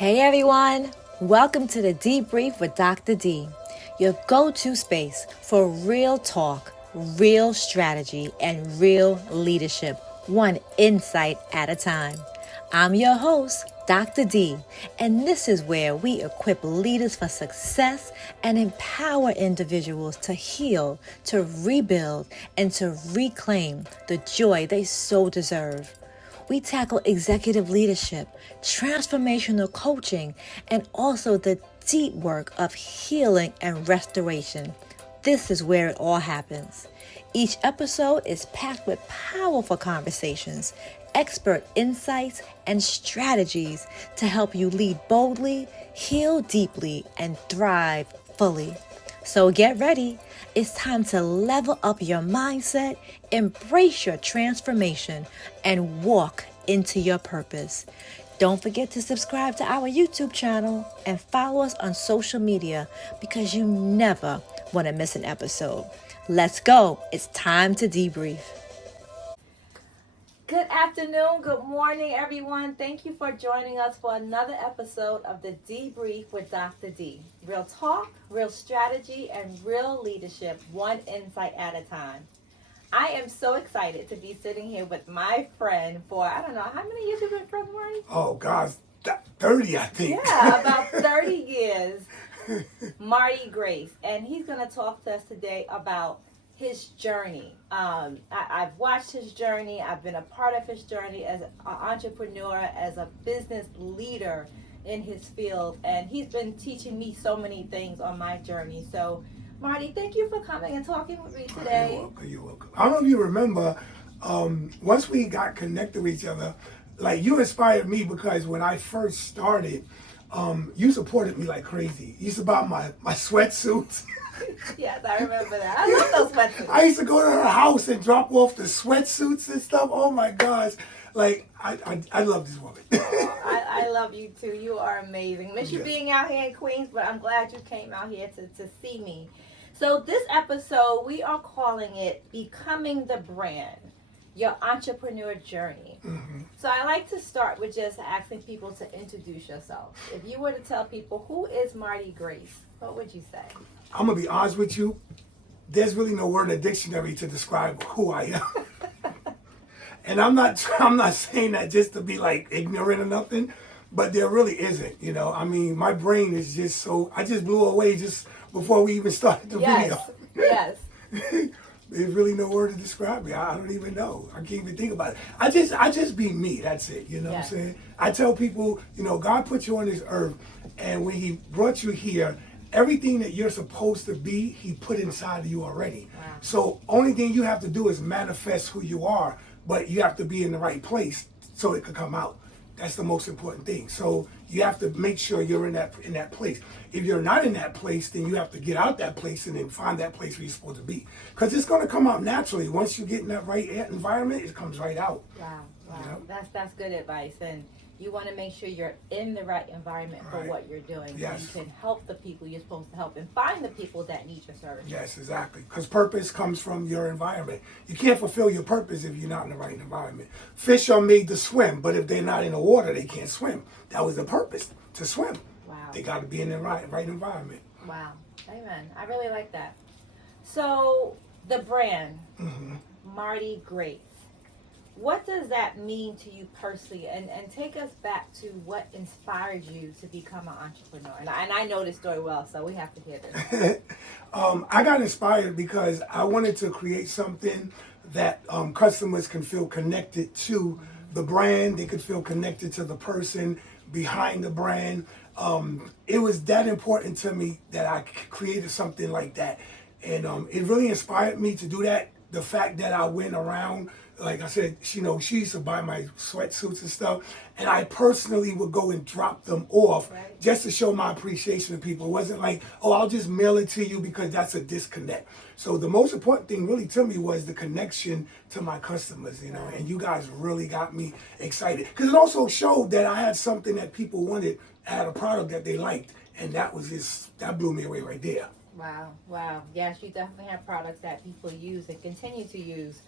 Hey everyone, welcome to the Dee-Brief with Dr. D, your go-to space for real talk, real strategy, and real leadership, one insight at a time. I'm your host, Dr. D, and this is where we equip leaders for success and empower individuals to heal, to rebuild, and to reclaim the joy they so deserve. We tackle executive leadership, transformational coaching, and also the deep work of healing and restoration. This is where it all happens. Each episode is packed with powerful conversations, expert insights, and strategies to help you lead boldly, heal deeply, and thrive fully. So get ready. It's time to level up your mindset, embrace your transformation, and walk into your purpose. Don't forget to subscribe to our YouTube channel and follow us on social media because you never want to miss an episode. Let's go. It's time to debrief. Good afternoon, good morning, everyone. Thank you for joining us for another episode of the Dee-Brief with Dr. D. Real talk, real strategy, and real leadership, one insight at a time. I am so excited to be sitting here with my friend for, I don't know, how many years have you been friends, Marty? Oh, gosh, 30, I think. Yeah, about 30 years. Marty Grace. And he's going to talk to us today about his journey. I've watched his journey. I've been a part of his journey as an entrepreneur, as a business leader in his field. And he's been teaching me so many things on my journey. So, Marty, thank you for coming and talking with me today. You're welcome. I don't know if you remember, once we got connected with each other, like you inspired me because when I first started, you supported me like crazy. You used to buy my sweatsuits. Yes, I remember that. I love those sweatsuits. I used to go to her house and drop off the sweatsuits and stuff. Oh my gosh. Like, I love this woman. I love you too. You are amazing. Miss you being out here in Queens, but I'm glad you came out here to see me. So this episode, we are calling it Becoming the Brand, Your Entrepreneur Journey. Mm-hmm. So I like to start with just asking people to introduce yourself. If you were to tell people, who is Marty Grace, what would you say? I'm going to be honest with you. There's really no word in the dictionary to describe who I am. And I'm not saying that just to be like ignorant or nothing, but there really isn't, you know. I mean, my brain is just so, I just blew away just before we even started the video. Yes. There's really no word to describe me. I don't even know. I can't even think about it. I just be me. That's it. You know what I'm saying? I tell people, you know, God put you on this earth, and when He brought you here, everything that you're supposed to be, He put inside of you already. Wow. So only thing you have to do is manifest who you are, but you have to be in the right place so it could come out. That's the most important thing. So you have to make sure you're in that place. If you're not in that place, then you have to get out that place and then find that place where you're supposed to be. Because it's going to come out naturally. Once you get in that right environment, it comes right out. Wow. You know? That's good advice. And you want to make sure you're in the right environment for what you're doing. Yes. So you can help the people you're supposed to help and find the people that need your service. Yes, exactly. Because purpose comes from your environment. You can't fulfill your purpose if you're not in the right environment. Fish are made to swim, but if they're not in the water, they can't swim. That was the purpose, to swim. Wow. They got to be in the right environment. Wow. Amen. I really like that. So the brand, Marty Grace. What does that mean to you personally? And take us back to what inspired you to become an entrepreneur. And I know this story well, so we have to hear this. I got inspired because I wanted to create something that customers can feel connected to the brand. They could feel connected to the person behind the brand. It was that important to me that I created something like that. And it really inspired me to do that. The fact that I went around, like I said, she used to buy my sweatsuits and stuff, and I personally would go and drop them off just to show my appreciation to people. It wasn't like, oh, I'll just mail it to you, because that's a disconnect. So the most important thing really to me was the connection to my customers, you know, and you guys really got me excited. Because it also showed that I had something that people wanted, I had a product that they liked, and that blew me away right there. Wow. Yes, you definitely have products that people use and continue to use.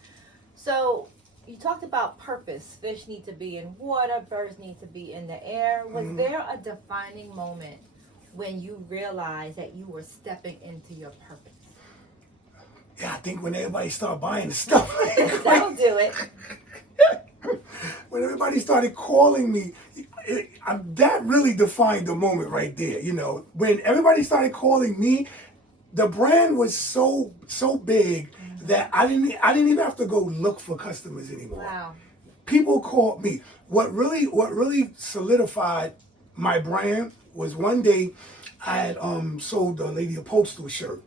So you talked about purpose. Fish need to be in water, birds need to be in the air. Was there a defining moment when you realized that you were stepping into your purpose? Yeah, I think when everybody started buying the stuff. That'll do it. When everybody started calling me, that really defined the moment right there. When everybody started calling me, the brand was so big that I didn't even have to go look for customers anymore. Wow. People called me. What really solidified my brand was one day I had sold a lady a Postal shirt.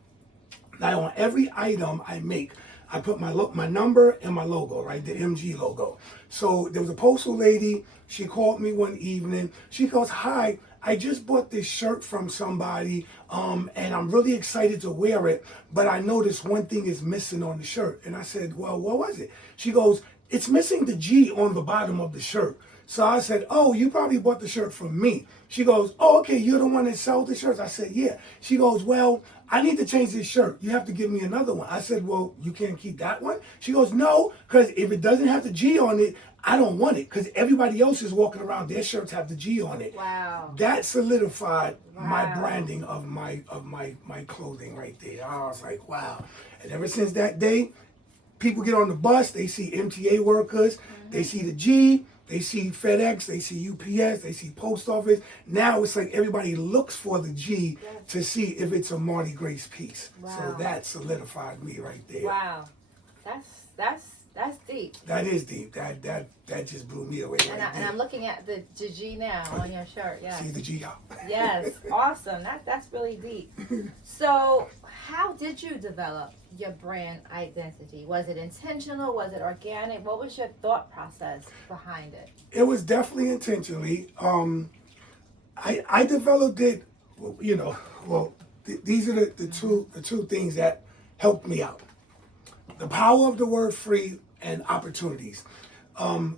Now on every item I make, I put my number and my logo, right? The MG logo. So there was a postal lady. She called me one evening. She goes, "Hi, I just bought this shirt from somebody, and I'm really excited to wear it, but I noticed one thing is missing on the shirt." And I said, "Well, what was it?" She goes, "It's missing the G on the bottom of the shirt." So I said, "Oh, you probably bought the shirt from me." She goes, "Oh, okay, you're the one that sells the shirts?" I said, "Yeah." She goes, "Well, I need to change this shirt. You have to give me another one." I said, "Well, you can't keep that one?" She goes, "No, because if it doesn't have the G on it, I don't want it, because everybody else is walking around, their shirts have the G on it." Wow. That solidified my branding of my clothing right there. I was like, wow. And ever since that day, people get on the bus, they see MTA workers, they see the G, they see FedEx, they see UPS, they see Post Office. Now it's like everybody looks for the G to see if it's a Marty Grace piece. Wow. So that solidified me right there. Wow. That's deep. That is deep. That just blew me away. And I'm looking at the G now on your shirt. Yes. See the G out. Yes. Awesome. That's really deep. So how did you develop your brand identity? Was it intentional? Was it organic? What was your thought process behind it? It was definitely intentionally. I developed it. These are the two things that helped me out: the power of the word free and opportunities.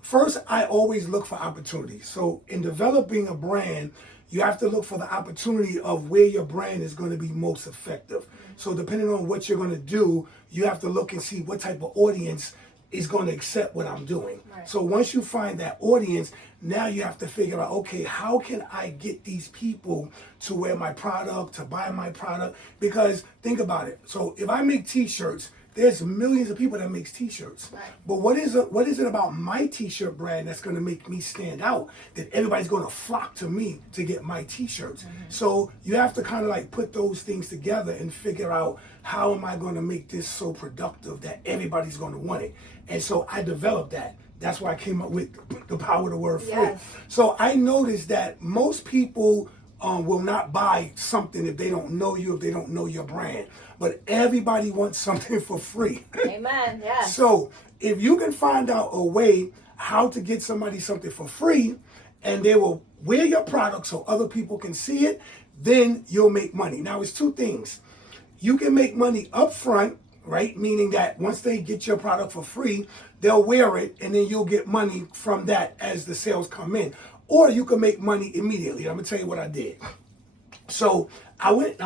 First, I always look for opportunities. So in developing a brand, you have to look for the opportunity of where your brand is going to be most effective. So depending on what you're going to do, you have to look and see what type of audience is going to accept what I'm doing. Right. So once you find that audience, now you have to figure out, okay, how can I get these people to wear my product, to buy my product? Because think about it. So if I make t-shirts, there's millions of people that makes t-shirts. Right. But what is it about my t-shirt brand that's going to make me stand out, that everybody's going to flock to me to get my t-shirts? So you have to kind of like put those things together and figure out, how am I going to make this so productive that everybody's going to want it? And so I developed that. That's why I came up with the power of the word free. Yes. So I noticed that most people will not buy something if they don't know you, if they don't know your brand. But everybody wants something for free. Amen. Yes. So if you can find out a way how to get somebody something for free, and they will wear your product so other people can see it, then you'll make money. Now, it's two things. You can make money up front, right? Meaning that once they get your product for free, they'll wear it, and then you'll get money from that as the sales come in. Or you can make money immediately. I'm going to tell you what I did. So I went,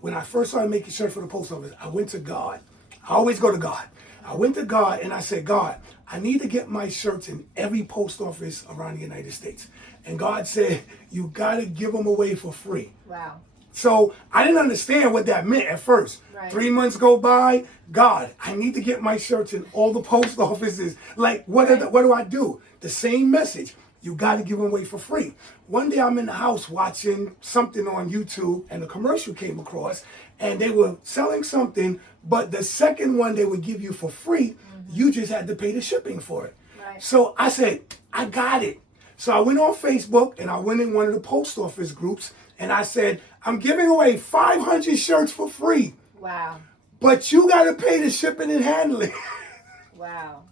when I first started making shirts for the post office, I went to God. I always go to God. I went to God and I said, "God, I need to get my shirts in every post office around the United States." And God said, "You got to give them away for free." Wow. So I didn't understand what that meant at first. Right. 3 months go by. God, I need to get my shirts in all the post offices. Like, what do I do? The same message. You got to give them away for free. One day I'm in the house watching something on YouTube, and a commercial came across, and they were selling something, but the second one they would give you for free, you just had to pay the shipping for it. Right. So I said, I got it. So I went on Facebook, and I went in one of the post office groups, and I said, "I'm giving away 500 shirts for free. Wow. But you got to pay the shipping and handling." Wow.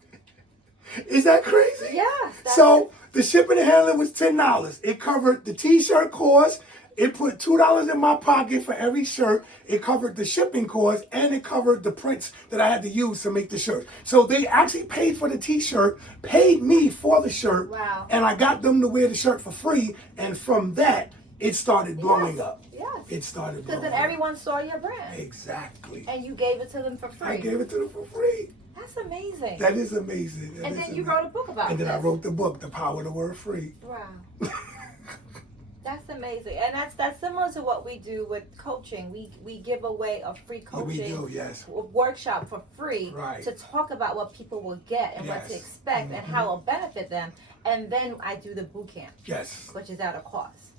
Is that crazy? Yeah. So the shipping and handling was $10. It covered the t-shirt cost. It put $2 in my pocket for every shirt. It covered the shipping cost, and it covered the prints that I had to use to make the shirt. So they actually paid for the t-shirt, paid me for the shirt, Wow. and I got them to wear the shirt for free. And from that, it started blowing up. Yes. It started blowing Because then up. everyone saw your brand. Exactly. And you gave it to them for free. I gave it to them for free. That's amazing. That is amazing. And then you wrote a book about it. And then I wrote the book, The Power of the Word Free. Wow. That's amazing. And that's similar to what we do with coaching. We give away a free coaching workshop for free to talk about what people will get and what to expect and how it will benefit them. And then I do the boot camp. Yes. Which is at a cost.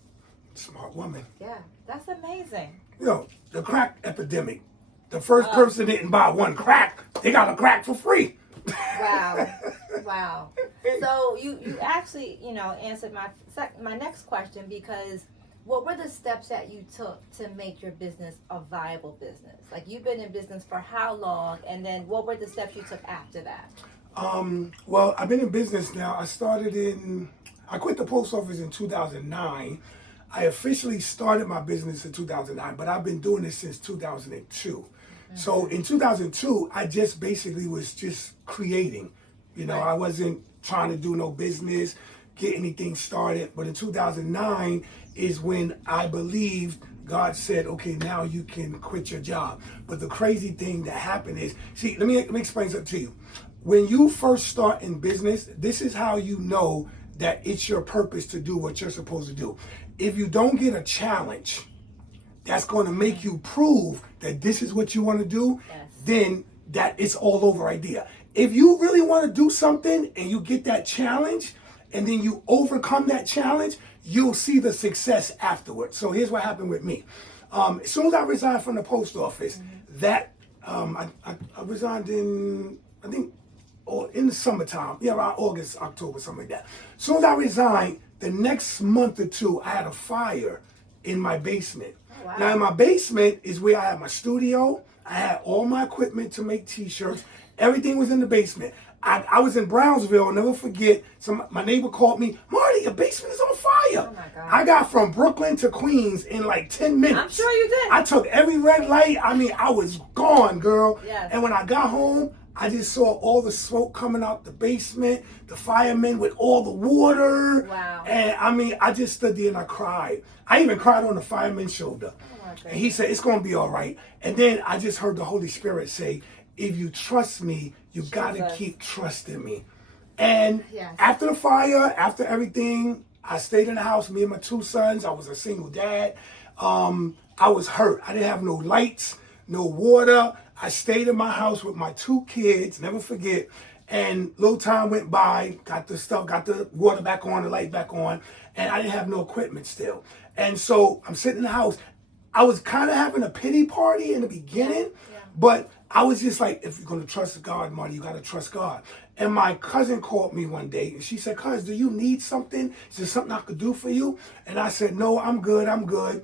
Smart woman. Yeah, that's amazing. You know, the crack epidemic. The first person didn't buy one crack, they got a crack for free. Wow. Wow. So you actually, answered my next question, because what were the steps that you took to make your business a viable business? Like, you've been in business for how long, and then what were the steps you took after that? Well, I've been in business now. I quit the post office in 2009. I officially started my business in 2009, but I've been doing this since 2002. Mm-hmm. So in 2002, I just basically was just creating. I wasn't trying to do no business, get anything started. But in 2009 is when I believed God said, okay, now you can quit your job. But the crazy thing that happened is, see, let me explain something to you. When you first start in business, this is how you know that it's your purpose to do what you're supposed to do. If you don't get a challenge that's going to make you prove that this is what you want to do, then that it's all over idea. If you really want to do something and you get that challenge and then you overcome that challenge, you'll see the success afterwards. So here's what happened with me. As soon as I resigned from the post office, I resigned in, I think, in the summertime, around August, October, something like that. As soon as I resigned, the next month or two, I had a fire in my basement. Oh, wow. Now, in my basement is where I had my studio. I had all my equipment to make t-shirts. Everything was in the basement. I was in Brownsville, I'll never forget. My neighbor called me, Marty, your basement is on fire. Oh my God. I got from Brooklyn to Queens in like 10 minutes. I'm sure you did. I took every red light. I was gone, girl. Yes. And when I got home, I just saw all the smoke coming out the basement, the firemen with all the water. Wow. And I just stood there and I cried. I even cried on the fireman's shoulder. Oh, and he said, it's going to be all right. And then I just heard the Holy Spirit say, if you trust me, you got to keep trusting me. And after the fire, after everything, I stayed in the house, me and my two sons. I was a single dad. I was hurt. I didn't have no lights, no water. I stayed in my house with my two kids, never forget. And little time went by, got the water back on, the light back on, and I didn't have no equipment still. And so I'm sitting in the house. I was kind of having a pity party in the beginning, but I was just like, if you're going to trust God, Marty, you got to trust God. And my cousin called me one day, and she said, cuz, do you need something? Is there something I could do for you? And I said, no, I'm good. And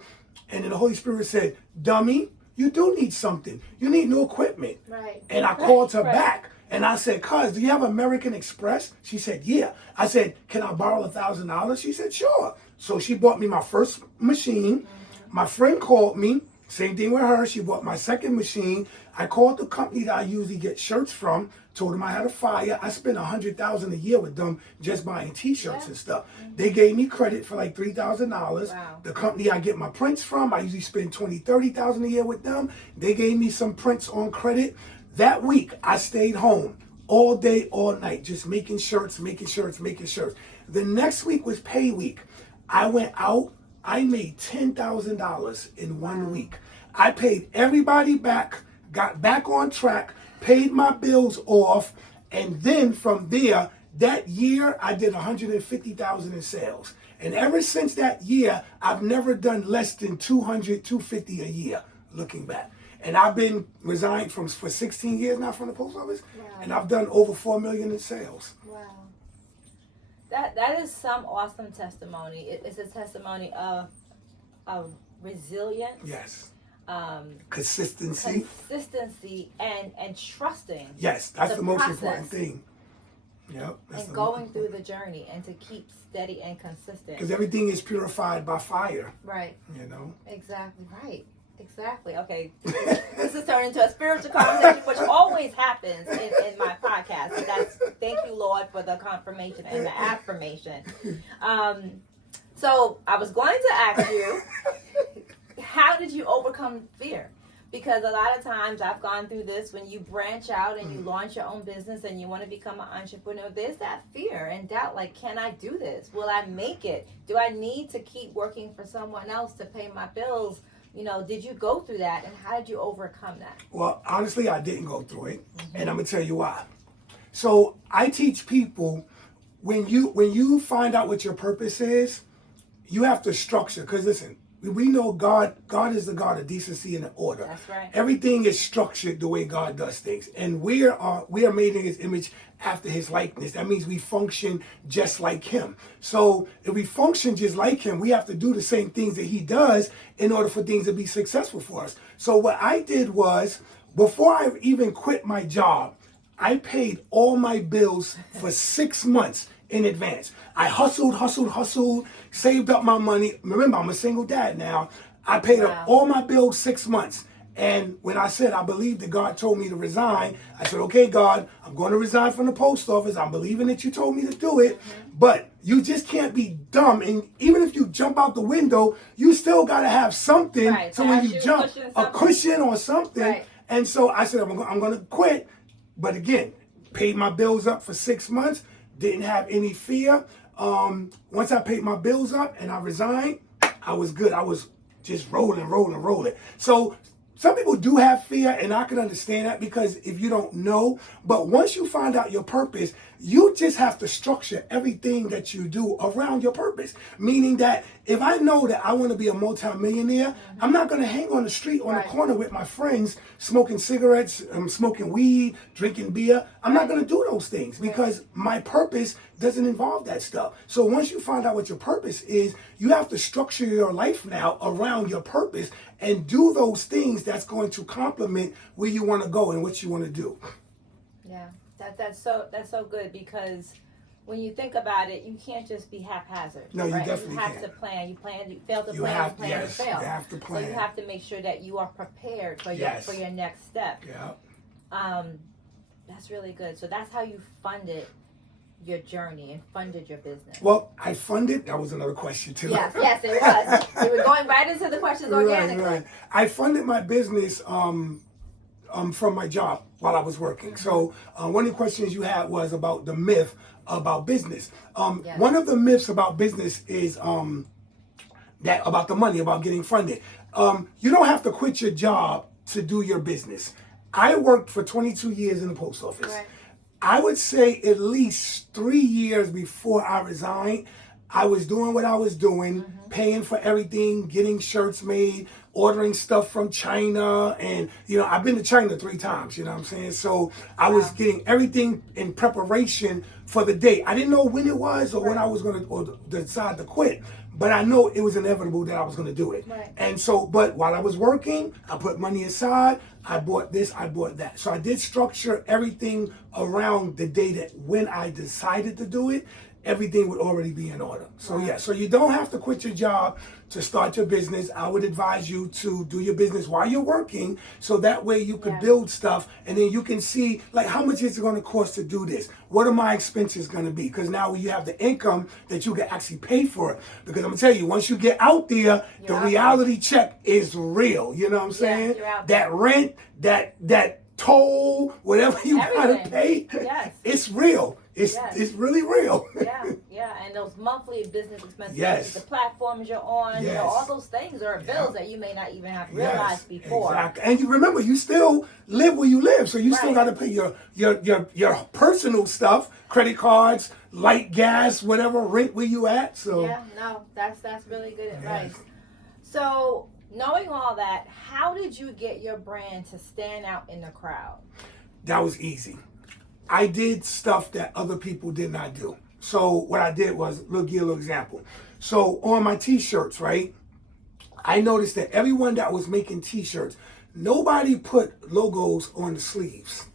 then the Holy Spirit said, dummy, you do need something. You need new equipment. Right. And I called her back. And I said, cuz, do you have American Express? She said, yeah. I said, can I borrow $1,000? She said, sure. So she bought me my first machine. Mm-hmm. My friend called me. Same thing with her. She bought my second machine. I called the company that I usually get shirts from, told them I had a fire. I spent $100,000 a year with them just buying t-shirts and stuff. Mm-hmm. They gave me credit for like $3,000. Wow. The company I get my prints from, I usually spend $20,000, $30,000 a year with them. They gave me some prints on credit. That week, I stayed home all day, all night, just making shirts. The next week was pay week. I went out. I made $10,000 in 1 week. I paid everybody back, got back on track, paid my bills off, and then from there, that year, I did $150,000 in sales. And ever since that year, I've never done less than $200, $250 a year, looking back. And I've been resigned for 16 years now from the post office, and I've done over $4 million in sales. Wow. That is some awesome testimony. It's a testimony of resilience. Yes. Consistency and trusting. Yes, that's the most important thing. Yep. And going through the journey and to keep steady and consistent. Because everything is purified by fire. Right. Exactly right. Exactly. Okay. This is turning into a spiritual conversation, which always happens in my podcast. So thank you, Lord, for the confirmation and the affirmation. So I was going to ask you, how did you overcome fear? Because a lot of times I've gone through this, when you branch out and you launch your own business and you want to become an entrepreneur, there's that fear and doubt, like, can I do this? Will I make it? Do I need to keep working for someone else to pay my bills? Did you go through that, and how did you overcome that? Well, honestly, I didn't go through it, and I'm gonna tell you why. So I teach people, when you find out what your purpose is, you have to structure. Because listen, we know God is the God of decency and order. That's right. Everything is structured the way God does things, and we are made in His image, after His likeness. That means we function just like Him. So if we function just like Him, we have to do the same things that He does in order for things to be successful for us. So what I did was, before I even quit my job, I paid all my bills for 6 months in advance. I hustled, saved up my money. Remember, I'm a single dad now. I paid up all my bills 6 months. And when I said I believed that God told me to resign, I said, okay, God, I'm going to resign from the post office. I'm believing that you told me to do it. But you just can't be dumb. And even if you jump out the window, you still got to have something. Right. So when you jump, a cushion or something. Right. And so I said, I'm going to quit. But again, paid my bills up for 6 months. Didn't have any fear. Once I paid my bills up and I resigned, I was good. I was just rolling. So some people do have fear, and I can understand that, because if you don't know, but once you find out your purpose, you just have to structure everything that you do around your purpose. Meaning that if I know that I want to be a multimillionaire, I'm not going to hang on the street on the corner with my friends, smoking cigarettes, smoking weed, drinking beer. I'm not going to do those things, because my purpose doesn't involve that stuff. So once you find out what your purpose is, you have to structure your life now around your purpose and do those things that's going to complement where you want to go and what you want to do. Yeah, that's so good, because when you think about it, you can't just be haphazard. No, you definitely can't. You have to plan. You fail to plan. You plan to fail. You have to plan. So you have to make sure that you are prepared for your next step. Yeah. That's really good. So that's how you funded your journey and funded your business. Well, I funded, that was another question too. Yes, it was. You were going right into the questions organically. Right. I funded my business from my job while I was working. So one of the questions you had was about the myth about business. One of the myths about business is that about the money, about getting funded. You don't have to quit your job to do your business. I worked for 22 years in the post office. Right. I would say at least 3 years before I resigned, I was doing what I was doing, paying for everything, getting shirts made, ordering stuff from China. And, I've been to China 3 times, you know what I'm saying? So I was getting everything in preparation for the day. I didn't know when it was or when I was going to decide to quit. But I know it was inevitable that I was going to do it. Right. And so, but while I was working, I put money aside. I bought this, I bought that. So I did structure everything around the day that when I decided to do it, everything would already be in order. So so you don't have to quit your job to start your business. I would advise you to do your business while you're working, so that way you could build stuff, and then you can see, like, how much is it going to cost to do this? What are my expenses going to be? Because now you have the income that you can actually pay for it. Because I'm going to tell you, once you get out there, the reality check is real. You know what I'm saying? That rent, that toll, whatever you got to pay, it's real. It's really real. And those monthly business expenses, the platforms you're on, all those things are bills that you may not even have realized before. Exactly. And you remember, you still live where you live, so you still got to pay your personal stuff, credit cards, light, gas, whatever, rent where you at. So that's really good advice. So, knowing all that, how did you get your brand to stand out in the crowd? That was easy. I did stuff that other people did not do. So what I did was, give you a little example. So on my t-shirts, right, I noticed that everyone that was making t-shirts, nobody put logos on the sleeves.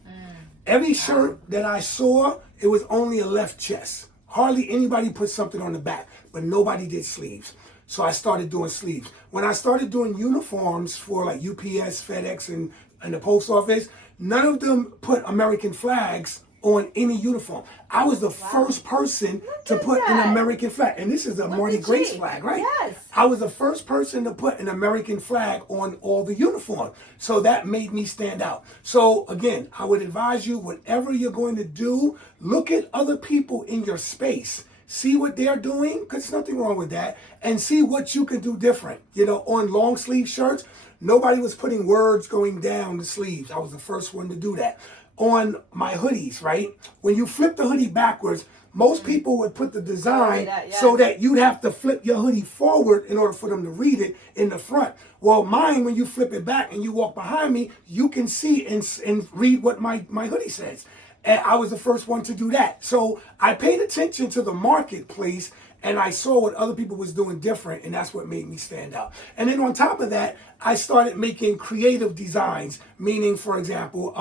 Every shirt that I saw, it was only a left chest. Hardly anybody put something on the back, but nobody did sleeves. So I started doing sleeves. When I started doing uniforms for like UPS, FedEx, and the post office, none of them put American flags on any uniform. I was the first person to put an American flag. And this is a Marty Grace flag, right? Yes. I was the first person to put an American flag on all the uniform. So that made me stand out. So again, I would advise you, whatever you're going to do, look at other people in your space. See what they're doing, because there's nothing wrong with that, and see what you can do different. You know, on long sleeve shirts, nobody was putting words going down the sleeves. I was the first one to do that. On my hoodies, right? When you flip the hoodie backwards, most people would put the design so that you'd have to flip your hoodie forward in order for them to read it in the front. Well, mine, when you flip it back and you walk behind me, you can see and read what my hoodie says. And I was the first one to do that. So I paid attention to the marketplace and I saw what other people was doing different, and that's what made me stand out. And then on top of that, I started making creative designs, meaning, for example,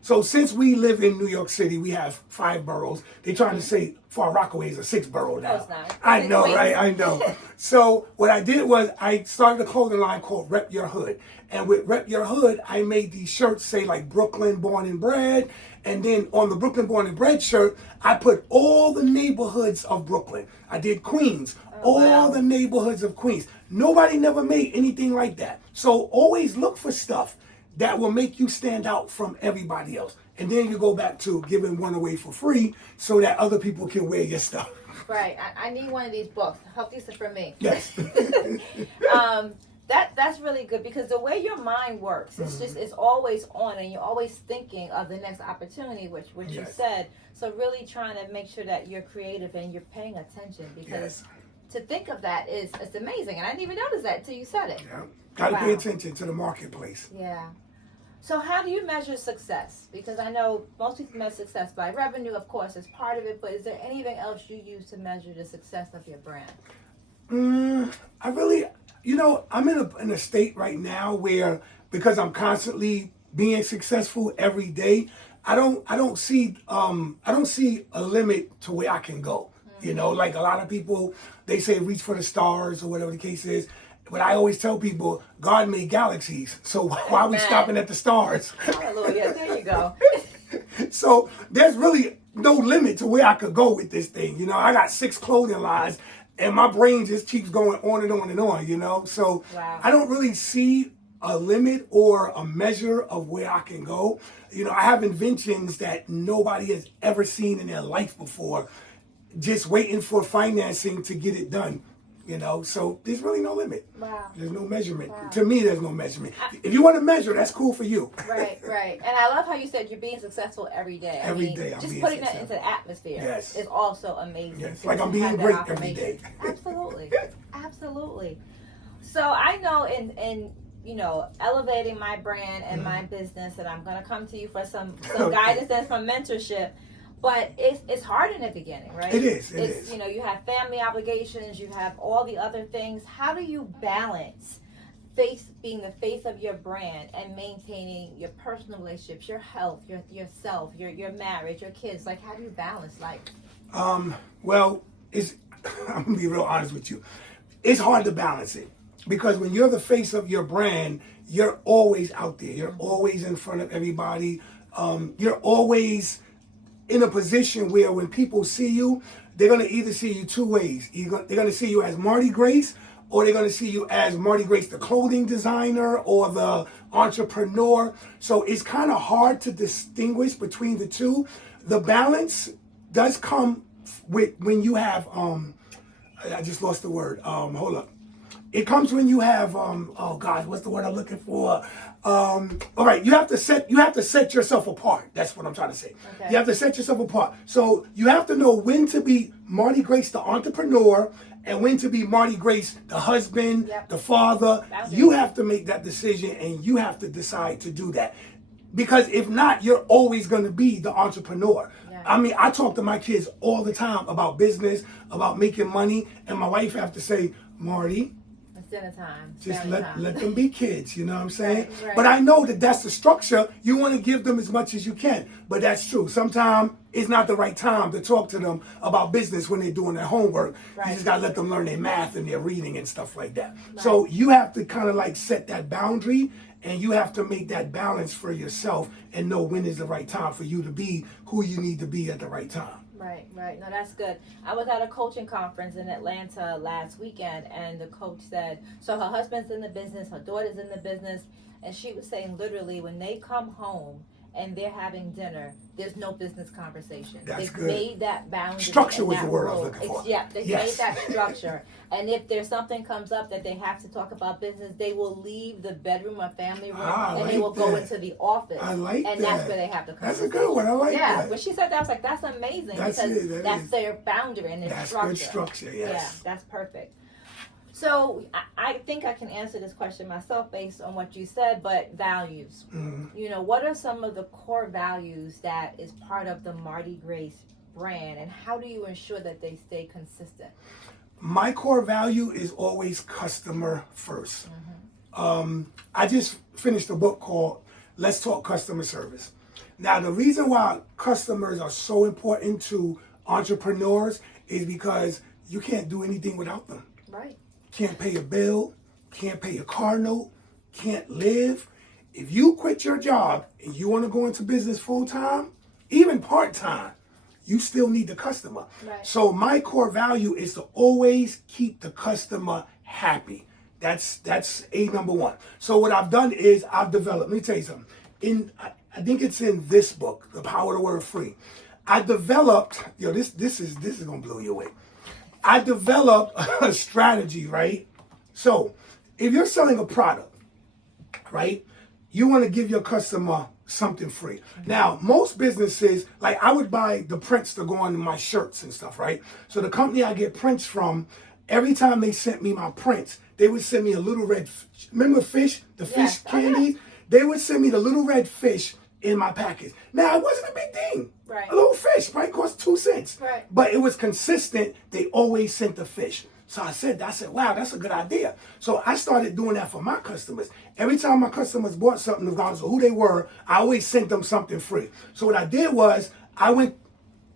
so since we live in New York City, we have 5 boroughs. They're trying to say Far Rockaway is a 6th borough now. That's nice. I know, right? I know. So what I did was I started a clothing line called Rep Your Hood. And with Rep Your Hood, I made these shirts say like Brooklyn Born and Bred. And then on the Brooklyn Born and Bred shirt, I put all the neighborhoods of Brooklyn. I did Queens, all the neighborhoods of Queens. Nobody never made anything like that. So always look for stuff that will make you stand out from everybody else. And then you go back to giving one away for free so that other people can wear your stuff. Right. I need one of these books. I hope these are for me. Yes. That's really good, because the way your mind works, it's always on, and you're always thinking of the next opportunity, which you said. So really trying to make sure that you're creative and you're paying attention, because to think of that it's amazing. And I didn't even notice that until you said it. Yeah. Got to pay attention to the marketplace. Yeah. So how do you measure success? Because I know most people measure success by revenue, of course, is part of it, but is there anything else you use to measure the success of your brand? I really, I'm in a state right now where, because I'm constantly being successful every day, I don't see a limit to where I can go. Like a lot of people, they say reach for the stars or whatever the case is. But I always tell people, God made galaxies, so why are we stopping at the stars? Hallelujah, there you go. So there's really no limit to where I could go with this thing. I got 6 clothing lines, and my brain just keeps going on and on and on, So I don't really see a limit or a measure of where I can go. I have inventions that nobody has ever seen in their life before, just waiting for financing to get it done. So there's really no limit. Wow. There's no measurement. To me, there's no measurement. If you want to measure, that's cool for you. Right. And I love how you said you're being successful every day. Every day I'm just being putting successful. that into the atmosphere is also amazing. Yes, like I'm being great every day. Absolutely. So I know in elevating my brand and my business, that I'm going to come to you for some guidance and some mentorship. But it's hard in the beginning, right? It is. You have family obligations, you have all the other things. How do you balance being the face of your brand and maintaining your personal relationships, your health, yourself, your marriage, your kids? Like, how do you balance life? Well, I'm gonna be real honest with you. It's hard to balance it, because when you're the face of your brand, you're always out there. You're always in front of everybody. You're always in a position where when people see you, they're going to either see you 2 ways. They're going to see you as Marty Grace, or they're going to see you as Marty Grace, the clothing designer or the entrepreneur. So it's kind of hard to distinguish between the two. The balance does come with when you have, I just lost the word. Hold up. It comes when you have, oh God, what's the word I'm looking for? All right, you have to set yourself apart. That's what I'm trying to say. Okay. You have to set yourself apart. So you have to know when to be Marty Grace, the entrepreneur, and when to be Marty Grace, the husband, the father. You have to make that decision, and you have to decide to do that. Because if not, you're always going to be the entrepreneur. Yeah. I mean, I talk to my kids all the time about business, about making money, and my wife have to say, Marty, It's dinner time. It's Just family time. let them be kids, you know what I'm saying? Right, right. But I know that that's the structure. You want to give them as much as you can. But that's true. Sometimes it's not the right time to talk to them about business when they're doing their homework. Right. You just got to let them learn their math and their reading and stuff like that. Right. So you have to kind of like set that boundary, and you have to make that balance for yourself and know when is the right time for you to be who you need to be at the right time. Right, right. No, that's good. I was at a coaching conference in Atlanta last weekend, and the coach said, so her husband's in the business, her daughter's in the business, and she was saying literally when they come home and they're having dinner, there's no business conversation. That's They've good. made that boundary. Structure was that the word I rule. was looking for. Yeah, they've Yes. made that structure. And if there's something comes up that they have to talk about business, they will leave the bedroom or family room and they will go into the office. I like that. And that's where they have the conversation. That's a good one. I like that. Yeah, when she said that, I was like, that's amazing. That's because it. that's their boundary and their That's structure. good structure, yes. Yeah, that's perfect. So I think I can answer this question myself based on what you said, but values. Mm-hmm. You know, what are some of the core values that is part of the Marty Grace brand, and how do you ensure that they stay consistent? My core value is always customer first. I just finished a book called Let's Talk Customer Service. Now, the reason why customers are so important to entrepreneurs is because you can't do anything without them. Right. Can't pay a bill, can't pay a car note, can't live. If you quit your job and you want to go into business full time, even part time, you still need the customer. Right. So my core value is to always keep the customer happy. That's a number one. So what I've done is I've developed, let me tell you something. I think it's in this book, The Power of the Word Free. I developed, this is gonna blow you away. I developed a strategy, right? So if you're selling a product, right, you want to give your customer something free. Now, most businesses, like I would buy the prints to go on my shirts and stuff, right? So the company I get prints from, every time they sent me my prints, they would send me a little red, remember fish, the fish candy? They would send me the little red fish in my package. Now, it wasn't a big thing. Right. A little fish might cost 2 cents. Right. But it was consistent. They always sent the fish. So I said, wow, that's a good idea. So I started doing that for my customers. Every time my customers bought something, regardless of who they were, I always sent them something free. So what I did was, I went,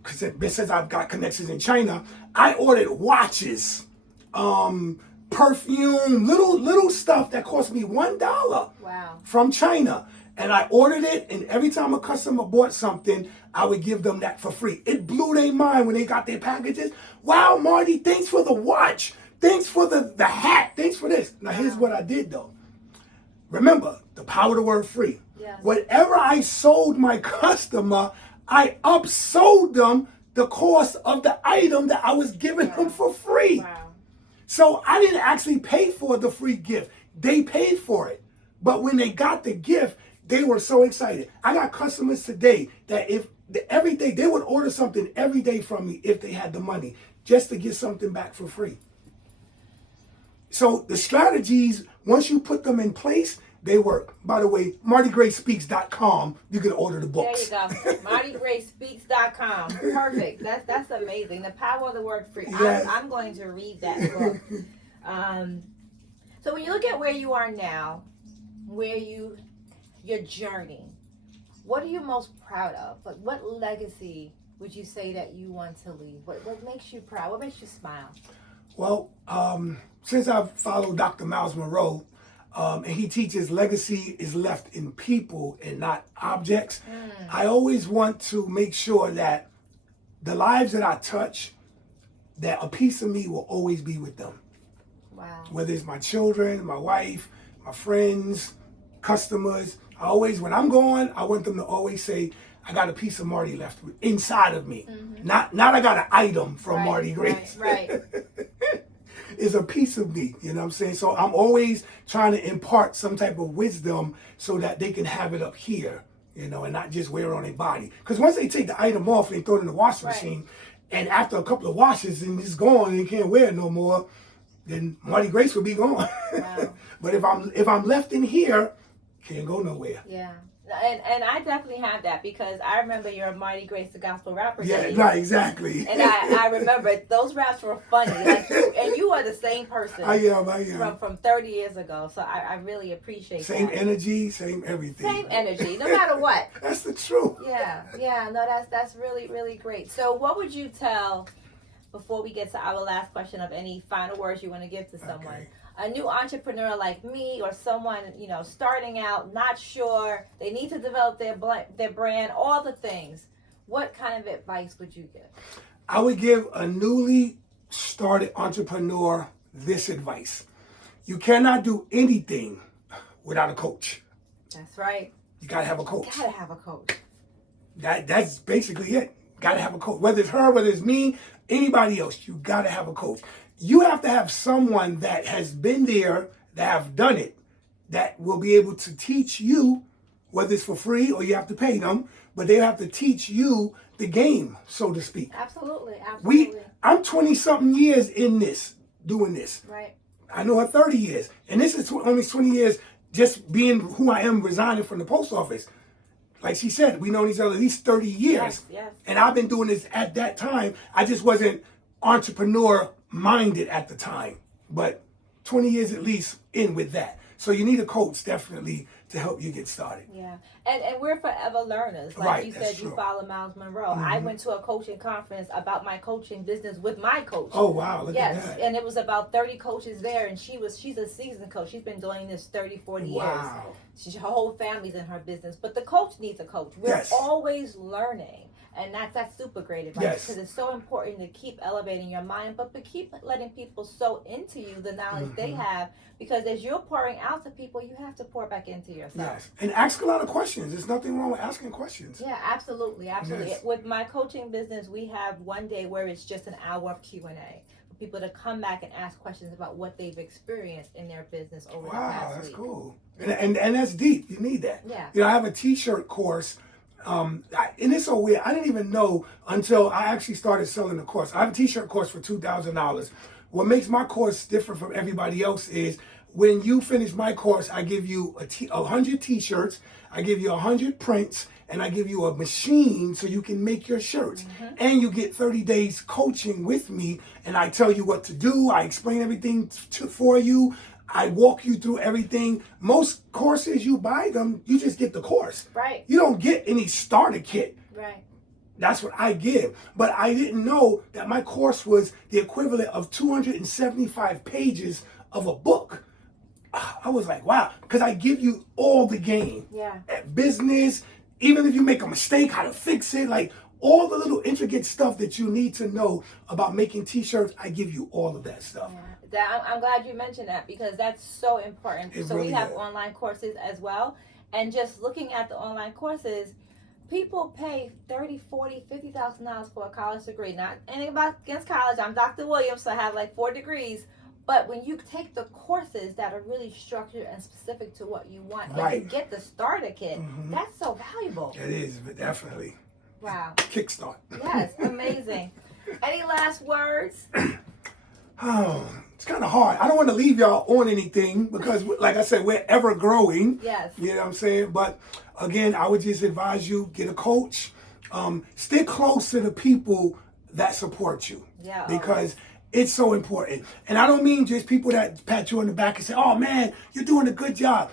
since I've got connections in China, I ordered watches, perfume, little stuff that cost me $1. Wow. From China. And I ordered it, and every time a customer bought something, I would give them that for free. It blew their mind when they got their packages. Wow, Marty, thanks for the watch. Thanks for the hat. Thanks for this. Now, here's what I did, though. Remember, the power of the word free. Yes. Whatever I sold my customer, I upsold them the cost of the item that I was giving them for free. Wow. So I didn't actually pay for the free gift. They paid for it. But when they got the gift, they were so excited. I got customers today that every day they would order something every day from me if they had the money, just to get something back for free. So the strategies, once you put them in place, they work. By the way, MartyGraceSpeaks.com, you can order the books. There you go. MartyGraceSpeaks.com. Perfect. That's amazing. The power of the word free. Yes. I'm going to read that book. So when you look at where you are now, your journey, what are you most proud of? Like, what legacy would you say that you want to leave? What makes you proud? What makes you smile? Well, since I've followed Dr. Miles Monroe, and he teaches legacy is left in people and not objects, I always want to make sure that the lives that I touch, that a piece of me will always be with them. Wow. Whether it's my children, my wife, my friends, customers, when I'm gone, I want them to always say, I got a piece of Marty left inside of me. Mm-hmm. Not I got an item from Marty Grace. Right. It's a piece of me, you know what I'm saying? So I'm always trying to impart some type of wisdom so that they can have it up here, and not just wear it on their body. Because once they take the item off and they throw it in the washing machine, and after a couple of washes and it's gone and they can't wear it no more, then Marty Grace will be gone. Wow. But if I'm left in here, can't go nowhere. Yeah. And I definitely have that because I remember your Marty Grace, the gospel rapper. Yeah, days. right, exactly. And I remember those raps were funny. Like you are the same person. I am. From 30 years ago. So I really appreciate same that. Same energy, same everything. Same energy, no matter what. That's the truth. Yeah. No, that's really, really great. So what would you tell, before we get to our last question, of any final words you want to give to someone? Okay. A new entrepreneur like me, or someone, starting out, not sure, they need to develop their brand, all the things. What kind of advice would you give? I would give a newly started entrepreneur this advice. You cannot do anything without a coach. That's right. You gotta have a coach. Gotta have a coach. That's basically it. Gotta have a coach. Whether it's her, whether it's me, anybody else, you gotta have a coach. You have to have someone that has been there, that have done it, that will be able to teach you, whether it's for free or you have to pay them, but they have to teach you the game, so to speak. Absolutely. I'm 20-something years in this, doing this. Right. I know her 30 years. And this is only 20 years just being who I am, resigning from the post office. Like she said, we know each other at least 30 years. Yes. And I've been doing this at that time. I just wasn't entrepreneur minded at the time, but 20 years at least in with that. So you need a coach definitely to help you get started. Yeah. And we're forever learners. Like right, you said, you follow Miles Monroe. Mm-hmm. I went to a coaching conference about my coaching business with my coach. Oh, wow. Look at that. Yes. And it was about 30 coaches there. And she's a seasoned coach. She's been doing this 30, 40 wow. years. Her whole family's in her business. But the coach needs a coach. We're always learning. And that's super great advice, because it's so important to keep elevating your mind, but keep letting people sow into you the knowledge they have, because as you're pouring out to people, you have to pour back into yourself. Yes, and ask a lot of questions. There's nothing wrong with asking questions. Yeah, absolutely. Yes. With my coaching business, we have one day where it's just an hour of Q&A for people to come back and ask questions about what they've experienced in their business over the past week. Wow, that's cool. And that's deep. You need that. Yeah. I have a t-shirt course. And it's so weird. I didn't even know until I actually started selling the course. I have a t-shirt course for $2,000. What makes my course different from everybody else is when you finish my course, I give you 100 t-shirts, I give you 100 prints, and I give you a machine so you can make your shirts. Mm-hmm. And you get 30 days coaching with me, and I tell you what to do. I explain everything for you. I walk you through everything. Most courses, you buy them, you just get the course. Right. You don't get any starter kit. Right. That's what I give. But I didn't know that my course was the equivalent of 275 pages of a book. I was like, wow, because I give you all the game. Yeah. At business, even if you make a mistake, how to fix it, like all the little intricate stuff that you need to know about making t-shirts, I give you all of that stuff. Yeah. I'm glad you mentioned that, because that's so important. It so really we have is. Online courses as well. And just looking at the online courses, people pay $30,000, $40,000, $50,000 for a college degree. Not anything against college. I'm Dr. Williams, so I have like 4 degrees. But when you take the courses that are really structured and specific to what you want, and you get the starter kit, that's so valuable. It is, definitely. Wow. Kickstart. Yes, amazing. Any last words? Oh, it's kind of hard. I don't want to leave y'all on anything because, like I said, we're ever growing. Yes. You know what I'm saying? But again, I would just advise you, get a coach. Stay close to the people that support you. Yeah. Because it's so important. And I don't mean just people that pat you on the back and say, oh man, you're doing a good job.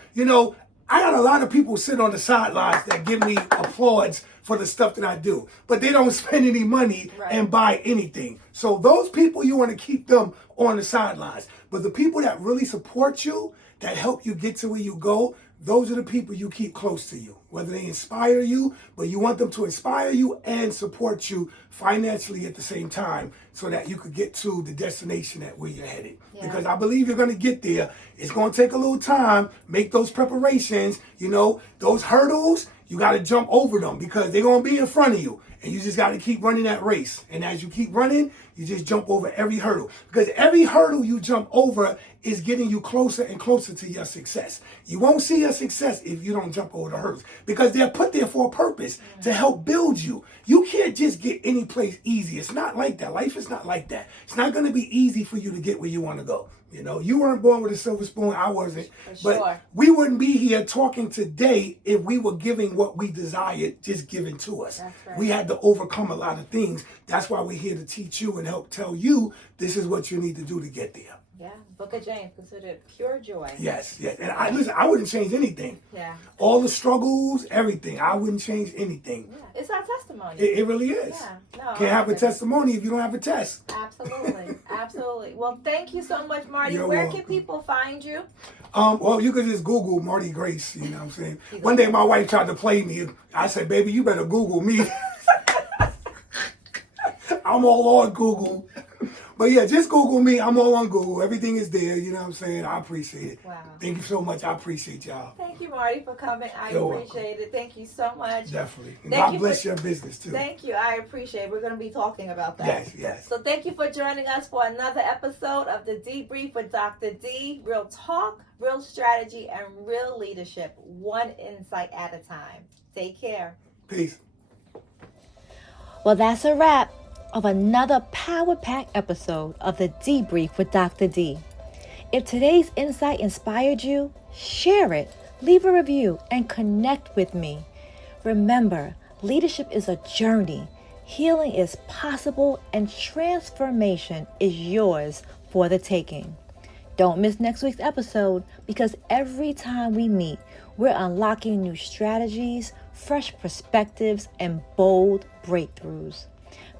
I got a lot of people sit on the sidelines that give me applause for the stuff that I do, but they don't spend any money and buy anything. So those people, you want to keep them on the sidelines. But the people that really support you, that help you get to where you go, those are the people you keep close to you. Whether they inspire you, but you want them to inspire you and support you financially at the same time so that you could get to the destination at where you're headed. Yeah. Because I believe you're going to get there. It's going to take a little time. Make those preparations. Those hurdles, you got to jump over them because they're going to be in front of you. And you just got to keep running that race. And as you keep running, You just jump over every hurdle. Because every hurdle you jump over is getting you closer and closer to your success. You won't see your success if you don't jump over the hurdles. Because they're put there for a purpose, to help build you. You can't just get any place easy. It's not like that. Life is not like that. It's not going to be easy for you to get where you want to go. You know, you weren't born with a silver spoon. I wasn't. But we wouldn't be here talking today if we were giving what we desired just given to us. Right. We had to overcome a lot of things. That's why we're here to teach you and help tell you this is what you need to do to get there. Yeah, Book of James considered pure joy. Yes. And I wouldn't change anything. Yeah. All the struggles, everything. I wouldn't change anything. Yeah, it's our testimony. It really is. Yeah. No, can't have a testimony if you don't have a test. Absolutely. Well, thank you so much, Marty. You're Where welcome. can people find you? Well, you could just Google Marty Grace, you know what I'm saying? One day my wife tried to play me. I said, baby, you better Google me. I'm all on Google. But yeah, just Google me. I'm all on Google. Everything is there. You know what I'm saying? I appreciate it. Wow. Thank you so much. I appreciate y'all. Thank you, Marty, for coming. I appreciate it. Thank you so much. Definitely. And God bless your business, too. Thank you. I appreciate it. We're going to be talking about that. Yes. So thank you for joining us for another episode of the Dee-Brief with Dr. D. Real talk, real strategy, and real leadership. One insight at a time. Take care. Peace. Well, that's a wrap of another power-packed episode of the Dee-Brief with Dr. D. If today's insight inspired you, share it, leave a review, and connect with me. Remember, leadership is a journey. Healing is possible, and transformation is yours for the taking. Don't miss next week's episode, because every time we meet, we're unlocking new strategies, fresh perspectives, and bold breakthroughs.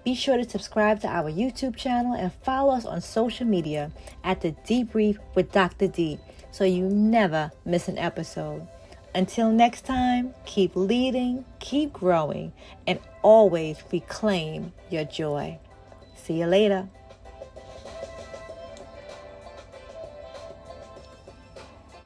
Be sure to subscribe to our YouTube channel and follow us on social media at the Dee-Brief with Dr. D so you never miss an episode. Until next time, keep leading, keep growing, and always reclaim your joy. See you later.